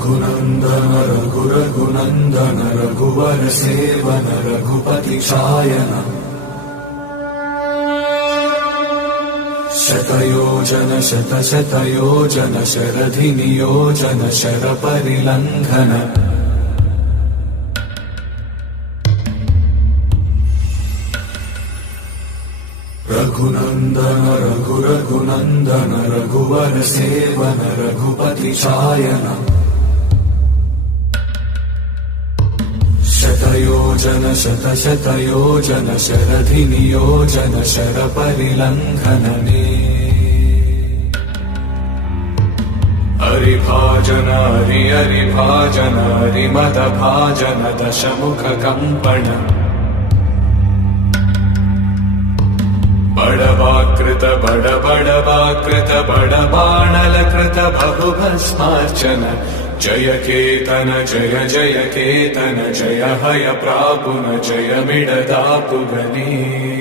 रघुनन्दन रघुरघुनन्दन रघुवर सेवन रघुपति चायन शतयोजन शतशतयोजन शरधि नियोजन शरपरिलङ्घन रघुनन्दन रघुरघुनन्दन रघुवर सेवन रघुपति चायन शतयोजन शतशतयोजन शरधि नियोजन शरपरिलङ्घनने हरिभाजन हरिभाजन हरिमदभाजन दशमुख कम्पण बड़वाकृत बड़वाकृत बड़बाणलकृत बहुभस्मार्चन जय केतन जय जय केतन जय हय प्रापुन जय मिडदापुगने।